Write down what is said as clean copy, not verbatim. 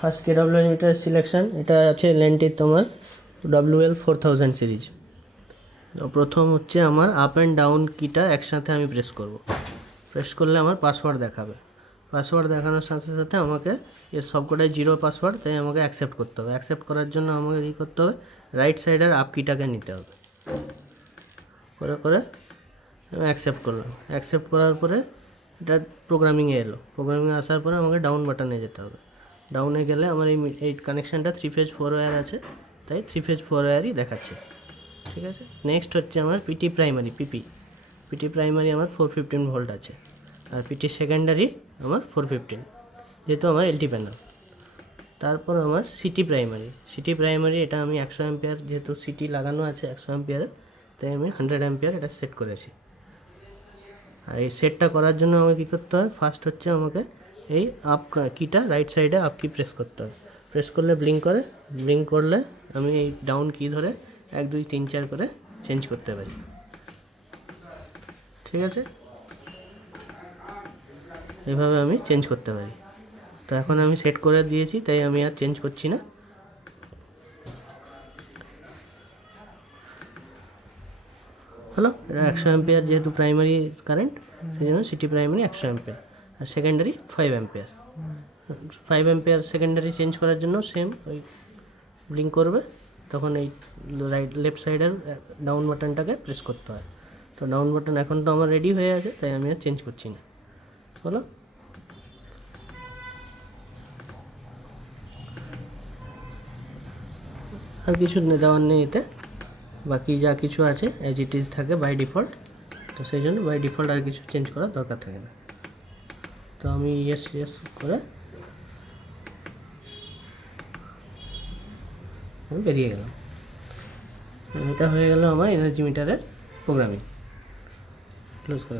First কেডব্লিউ metre selection, এটা আছে লেন্টির তোমার WL4000 সিরিজ। তো প্রথম হচ্ছে আমার আপ অ্যান্ড ডাউন কিটা একসাথে আমি প্রেস করব। প্রেস করলে আমার পাসওয়ার্ড দেখাবে। পাসওয়ার্ড দেখানোর সাথে সাথে আমাকে এর সবকটাই 0 পাসওয়ার্ড, তাই আমাকে অ্যাকসেপ্ট করতে হবে। অ্যাকসেপ্ট করার জন্য আমাকে কী করতে হবে, রাইট সাইডের আপ কিটাকে নিতে হবে। করে আমি অ্যাকসেপ্ট করলাম। অ্যাকসেপ্ট করার পরে এটা প্রোগ্রামিংয়ে এলো। প্রোগ্রামিংয়ে আসার পরে আমাকে ডাউন বাটনে যেতে হবে। ডাউনে গেলে আমার এই কানেকশানটা 3 ফেজ 4 ওয়্যার আছে, তাই 3 ফেজ 4 ওয়্যারই দেখাচ্ছে। ঠিক আছে, নেক্সট হচ্ছে আমার পিটি প্রাইমারি, পিটি প্রাইমারি আমার 415 ভোল্ট আছে, আর পিটি সেকেন্ডারি আমার 415, যেহেতু আমার এলটি প্যানেল। তারপর আমার সিটি প্রাইমারি এটা আমি 100 অ্যাম্পিয়ার, যেহেতু সিটি লাগানো আছে 100 অ্যাম্পিয়ারের, তাই আমি 100 অ্যাম্পিয়ার এটা সেট করেছি। আর এই সেটটা করার জন্য আমাকে কী করতে হয়, ফার্স্ট হচ্ছে আমাকে এই আপ কিটা রাইট সাইডে আপ কি প্রেস করতে হবে। প্রেস করলে ব্লিঙ্ক করলে আমি এই ডাউন কি ধরে 1 2 3 4 করে চেঞ্জ করতে পারি। ঠিক আছে, এভাবে আমি চেঞ্জ করতে পারি। তো এখন আমি সেট করে দিয়েছি, তাই আমি আর চেঞ্জ করছি না। হলো, এটা 100 অ্যাম্পিয়ার, যেহেতু প্রাইমারি কারেন্ট সেই জন্য সিটি প্রাইমারি 100 অ্যাম্পিয়ার, আর secondary 5 ampere. 5 ampere secondary change করার জন্য সেম ওই ব্লিঙ্ক করবে, তখন এই লেফট সাইডের ডাউন বাটনটাকে প্রেস করতে হয়। তো ডাউন বাটন এখন তো আমার রেডি হয়ে আছে, তাই আমি আর চেঞ্জ করছি না। হলো, আর কিছু দেওয়ার নেই এতে, বাকি যা কিছু আছে অ্যাজ ইট ইজ থাকে বাই ডিফল্ট। তো সেই জন্য বাই ডিফল্ট আর কিছু চেঞ্জ করার দরকার থাকে না। তো আমি ইয়েস করে আমি বেরিয়ে গেলাম। এটা হয়ে গেল আমার এনার্জি মিটারের প্রোগ্রামিং। ক্লোজ করে